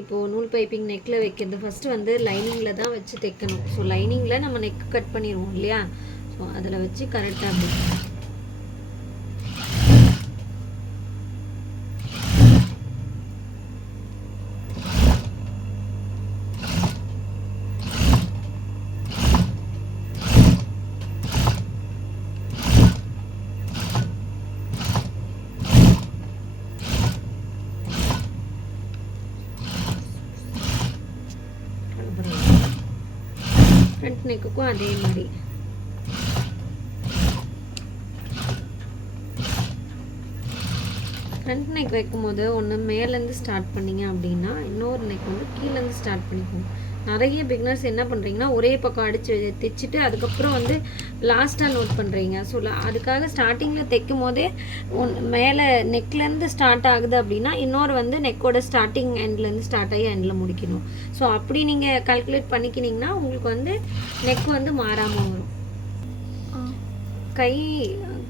இப்போது நூல் பைப்பிங் நெக்கில் வைக்கிறது ஃபஸ்ட்டு வந்து லைனிங்கில் தான் வச்சு தைக்கணும். ஸோ லைனிங்கில் நம்ம நெக் கட் பண்ணிடுவோம் இல்லையா, ஸோ அதில் வச்சு கரெக்டாக அப்படி ஃப்ரண்ட் நெக்குக்கும் அதே மாதிரி ஃப்ரண்ட் நெக் வைக்கும்போது ஒன்று மேலேருந்து ஸ்டார்ட் பண்ணிங்க அப்படின்னா இன்னொரு நெக் வந்து கீழேருந்து ஸ்டார்ட் பண்ணிக்கோங்க. நிறைய பிகினர்ஸ் என்ன பண்ணுறீங்கன்னா ஒரே பக்கம் அடித்து தைச்சிட்டு அதுக்கப்புறம் வந்து லாஸ்ட்டாக நோட் பண்ணுறீங்க. ஸோ அதுக்காக ஸ்டார்டிங்கில் தைக்கும் போதே மேலே நெக்லேருந்து ஸ்டார்ட் ஆகுது அப்படின்னா இன்னொரு வந்து நெக்கோட ஸ்டார்டிங் எண்ட்லேருந்து ஸ்டார்ட் ஆகி எண்டில் முடிக்கணும். ஸோ அப்படி நீங்கள் கால்குலேட் பண்ணிக்கினீங்கன்னா உங்களுக்கு வந்து நெக் வந்து மாறாமல் வரும். கை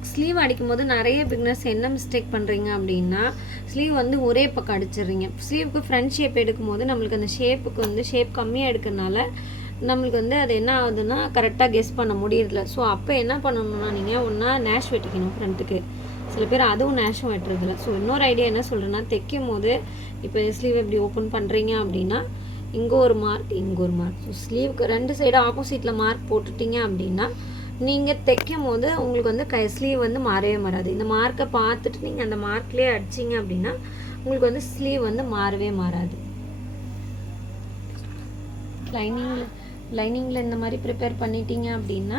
ஸ்லீவ் அடிக்கும் போது நிறைய பிகினர்ஸ் என்ன மிஸ்டேக் பண்ணுறீங்க அப்படின்னா ஸ்லீவ் வந்து ஒரே பக்கம் அடிச்சிடுறீங்க. ஸ்லீவுக்கு ஃப்ரண்ட் ஷேப் எடுக்கும் போது நம்மளுக்கு அந்த ஷேப்புக்கு வந்து ஷேப் கம்மியாக எடுக்கிறதுனால நம்மளுக்கு வந்து அது என்ன ஆகுதுன்னா கரெக்டாக கெஸ் பண்ண முடியறதில்ல. ஸோ அப்போ என்ன பண்ணணும்னா நீங்கள் ஒன்றா நேஷ் வெட்டிக்கணும் ஃப்ரண்ட்டுக்கு. சில பேர் அதுவும் நேஷும் வெட்டுறதில்ல. ஸோ இன்னொரு ஐடியா என்ன சொல்கிறேன்னா தைக்கும் போது இப்போ ஸ்லீவ் எப்படி ஓப்பன் பண்ணுறீங்க அப்படின்னா இங்கே ஒரு மார்க் இங்கே ஒரு மார்க். ஸோ ஸ்லீவுக்கு ரெண்டு சைடு ஆப்போசிட்டில் மார்க் போட்டுட்டீங்க அப்படின்னா நீங்கள் தைக்கும் போது உங்களுக்கு வந்து ஸ்லீவ் வந்து மாறவே மாறாது. இந்த மார்க்கை பார்த்துட்டு நீங்கள் அந்த மார்க்லேயே அடிச்சிங்க அப்படின்னா உங்களுக்கு வந்து ஸ்லீவ் வந்து மாறவே மாறாது. லைனிங்கில் இந்த மாதிரி ப்ரிப்பேர் பண்ணிட்டீங்க அப்படின்னா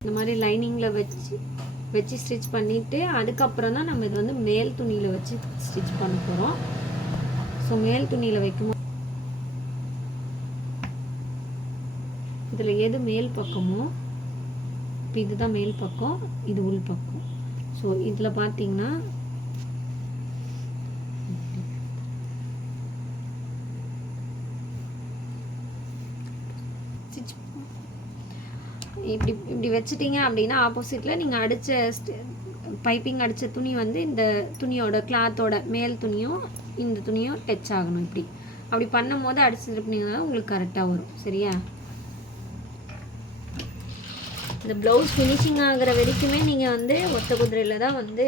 இந்த மாதிரி லைனிங்கில் வச்சு ஸ்டிச் பண்ணிவிட்டு அதுக்கப்புறம் தான் நம்ம இது வந்து மேல் துணியில் வச்சு ஸ்டிச் பண்ண போகிறோம். ஸோ மேல் துணியில் வைக்கும்போது இதில் எது மேல் பக்கமோ இப்போ இதுதான் மேல் பக்கம், இது உள் பக்கம். ஸோ இதில் பார்த்தீங்கன்னா இப்படி வச்சுட்டீங்க அப்படின்னா ஆப்போசிட்டில் நீங்கள் அடித்த பைப்பிங் அடித்த துணி வந்து இந்த துணியோட கிளாத்தோட மேல் துணியும் இந்த துணியும் டச் ஆகணும். அப்படி பண்ணும் போது அடிச்சு திருப்பினீங்கன்னா உங்களுக்கு கரெக்டாக வரும். சரியா? இந்த ப்ளவுஸ் ஃபினிஷிங் ஆகிற வரைக்குமே நீங்கள் வந்து ஒத்த குதிரையில் தான் வந்து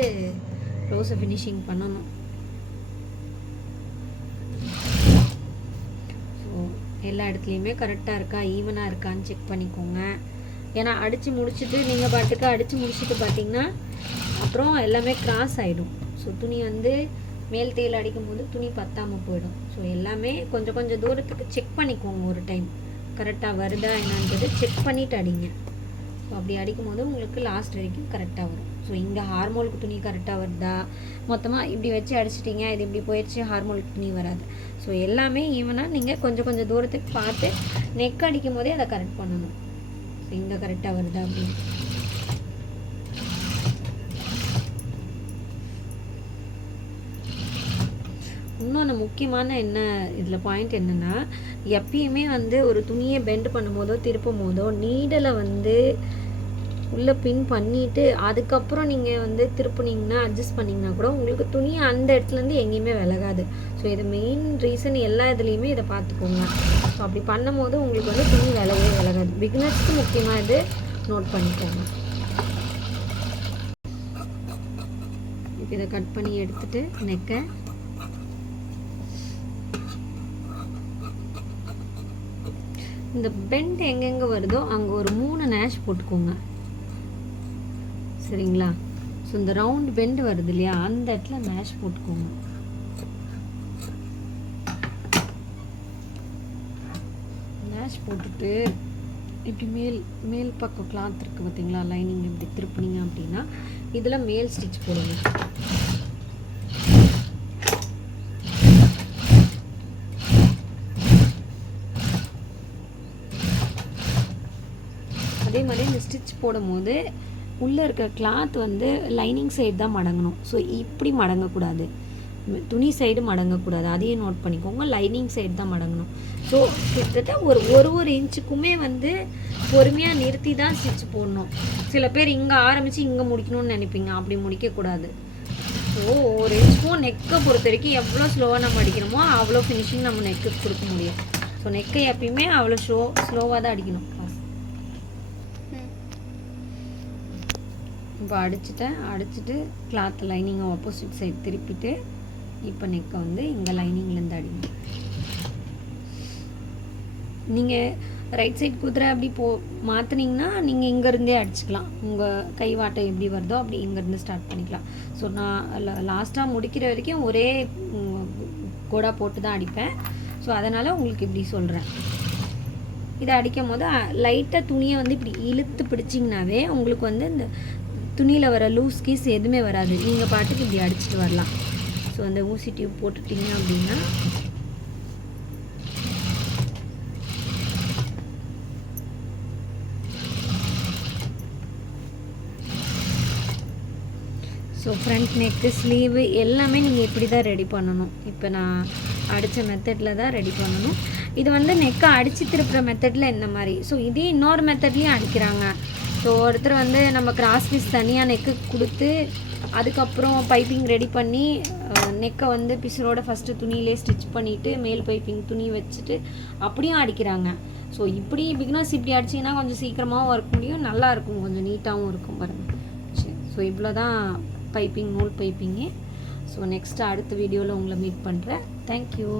ப்ளவுஸை ஃபினிஷிங் பண்ணணும். ஸோ எல்லா இடத்துலையுமே கரெக்டாக இருக்கா, ஈவனாக இருக்கான்னு செக் பண்ணிக்கோங்க. ஏன்னா அடித்து முடிச்சுட்டு நீங்கள் பாட்டுக்கு அடித்து முடிச்சுட்டு பார்த்தீங்கன்னா அப்புறம் எல்லாமே கிராஸ் ஆகிடும். ஸோ துணி வந்து மேல் தையல் அடிக்கும் போது துணி பத்தாமல் போயிடும். ஸோ எல்லாமே கொஞ்சம் கொஞ்சம் தூரத்துக்கு செக் பண்ணிக்கோங்க. ஒரு டைம் கரெக்டாக வருதா என்னன்றது செக் பண்ணிவிட்டு அடிங்க. ஸோ அப்படி அடிக்கும் போது உங்களுக்கு லாஸ்ட் வரைக்கும் கரெக்டாக வரும். ஸோ இங்கே ஹார்மோலுக்கு துணி கரெக்டாக வருதா, மொத்தமாக இப்படி வச்சு அடிச்சிட்டிங்க இது இப்படி போயிடுச்சு ஹார்மோலுக்கு துணி வராது. ஸோ எல்லாமே ஈவனாக நீங்கள் கொஞ்சம் கொஞ்சம் தூரத்துக்கு பார்த்து நெக் அடிக்கும் போதே அதை கரெக்ட் பண்ணணும். ஸோ இங்கே கரெக்டாக வருதா அப்படின்னு. இன்னொன்று முக்கியமான இதில் பாயிண்ட் என்னென்னா எப்பயுமே வந்து ஒரு துணியை பெண்ட் பண்ணும்போதோ திருப்பும் போதோ நீடலை வந்து உள்ளே பின் பண்ணிவிட்டு அதுக்கப்புறம் நீங்கள் வந்து திருப்புனீங்கன்னா அட்ஜஸ்ட் பண்ணிங்கன்னா கூட உங்களுக்கு துணி அந்த இடத்துலேருந்து எங்கேயுமே விலகாது. ஸோ இது மெயின் ரீசன். எல்லா இதுலேயுமே இதை பார்த்துக்கோங்க. ஸோ அப்படி பண்ணும் போது உங்களுக்கு வந்து துணி விலகாது. பிகினர்ஸ்க்கு முக்கியமாக இது நோட் பண்ணிக்கோங்க. இப்போ இதை கட் பண்ணி எடுத்துகிட்டு நெக்கை இந்த பெண்ட் எங்கெங்கே வருதோ அங்கே ஒரு 3 நேஷ் போட்டுக்கோங்க. சரிங்களா? ஸோ இந்த ரவுண்ட் பெண்ட் வருது இல்லையா அந்த இடத்துல நேஷ் போட்டுக்கோங்க. நேஷ் போட்டுட்டு இப்படி மேல் பக்கம் கிளாத் இருக்குது பார்த்தீங்களா, லைனிங் இப்படி திருப்பினீங்க அப்படின்னா இதில் மேல் ஸ்டிச் போடுங்க. அதே மாதிரி இந்த ஸ்டிச் போடும்போது உள்ளே இருக்க கிளாத் வந்து லைனிங் சைடு தான் மடங்கணும். ஸோ இப்படி மடங்கக்கூடாது, துணி சைடு மடங்கக்கூடாது. அதையும் நோட் பண்ணிக்கோங்க. லைனிங் சைடு தான் மடங்கணும். ஸோ கிட்டத்தட்ட ஒரு இன்ச்சுக்குமே வந்து பொறுமையாக நிறுத்தி தான் ஸ்டிச் போடணும். சில பேர் இங்கே ஆரம்பித்து இங்கே முடிக்கணும்னு நினைப்பீங்க. அப்படி முடிக்கக்கூடாது. ஸோ ஒரு இன்ச்சுக்கும் நெக்கை பொறுத்த வரைக்கும் எவ்வளோ ஸ்லோவாக நம்ம அடிக்கணுமோ அவ்வளோ ஃபினிஷிங் நம்ம நெக்குக்கு கொடுக்க முடியும். ஸோ நெக்கை எப்பயுமே அவ்வளோ ஸ்லோவாக தான் அடிக்கணும். இப்போ அடிச்சுட்டு கிளாத் லைனிங்கை ஆப்போசிட் சைடு திருப்பிட்டு இப்போ நெக்கை வந்து இங்கே லைனிங்லேருந்து அடிங்க. நீங்கள் ரைட் சைட் குதிரை அப்படி மாற்றினீங்கன்னா நீங்கள் இங்கேருந்தே அடிச்சுக்கலாம். உங்கள் கை வாட்டை எப்படி வருதோ அப்படி இங்கேருந்து ஸ்டார்ட் பண்ணிக்கலாம். ஸோ நான் லாஸ்ட்டாக முடிக்கிற வரைக்கும் ஒரே கோடா போட்டு தான் அடிப்பேன். ஸோ அதனால் உங்களுக்கு இப்படி சொல்கிறேன். இதை அடிக்கும் போது லைட்டாக துணியை வந்து இப்படி இழுத்து பிடிச்சிங்கனாவே உங்களுக்கு வந்து இந்த துணியில் வர லூஸ் கீஸ் எதுவுமே வராது. நீங்கள் பாட்டுக்கு இப்படி அடிச்சுட்டு வரலாம். ஸோ அந்த ஊசி டியூப் போட்டுட்டிங்க அப்படின்னா ஸோ ஃப்ரண்ட் நெக்கு ஸ்லீவு எல்லாமே நீங்கள் இப்படி தான் ரெடி பண்ணணும். இப்போ நான் அடித்த மெத்தடில் தான் ரெடி பண்ணணும். இது வந்து நெக்கை அடித்து திருப்புற மெத்தடில் இந்த மாதிரி. ஸோ இதே இன்னொரு மெத்தட்லேயும் அடிக்கிறாங்க. ஸோ ஒருத்தர் வந்து நம்ம கிராஸ் பீஸ் தனியாக நெக்கு கொடுத்து அதுக்கப்புறம் பைப்பிங் ரெடி பண்ணி நெக்கை வந்து பிசரோட ஃபஸ்ட்டு துணியிலே ஸ்டிச் பண்ணிவிட்டு மேல் பைப்பிங் துணி வச்சுட்டு அப்படியும் அடிக்கிறாங்க. ஸோ இப்படி பிகினர்ஸ் இப்படி அடிச்சிங்கன்னா கொஞ்சம் சீக்கிரமாகவும் ஒர்க் முடியும், நல்லாயிருக்கும், கொஞ்சம் நீட்டாகவும் இருக்கும் பாருங்கள். சரி, ஸோ இவ்வளோ தான் பைப்பிங், நூல் பைப்பிங்கு. ஸோ நெக்ஸ்ட்டு அடுத்த வீடியோவில் உங்களை மீட் பண்ணுறேன். தேங்க்யூ.